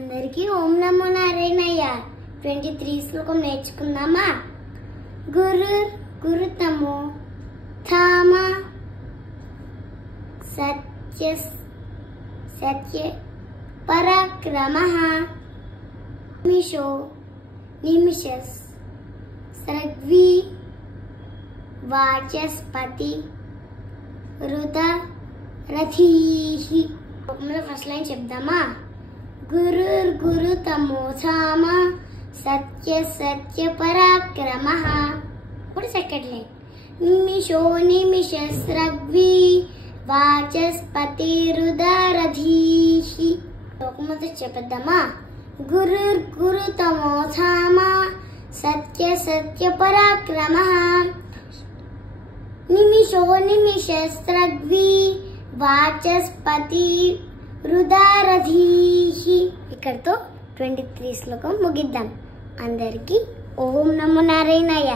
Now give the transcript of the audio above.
అందరికీ ఓం నమో నారాయణయ్య 23 శ్లోకం నేర్చుకుందామా. గురుర్ గురుతమో ధామ సత్య పరాక్రమః నిమిషో నిమిషస్ సర్గ్వి వాచస్పతి రుద రథీహి. ఫస్ట్ లైన్ చెప్దామా. గురుర్ గురుతమో ధామ సత్య పరాక్రమః. ఇప్పుడు సెకండ్ లైన్. నిమిషో నిమిషస్రగ్వి వాచస్పతిరుదరధీః. మొదటి చెప్పేద్దామా. గురుర్ గురుతమో ధామ సత్య పరాక్రమః. నిమిషో నిమిషస్రగ్వి వాచస్పతి రుదారధీహి. ఇక్కడతో 23 శ్లోకం ముగిద్దాం. అందరికీ ఓం నమో నారాయణయ్య.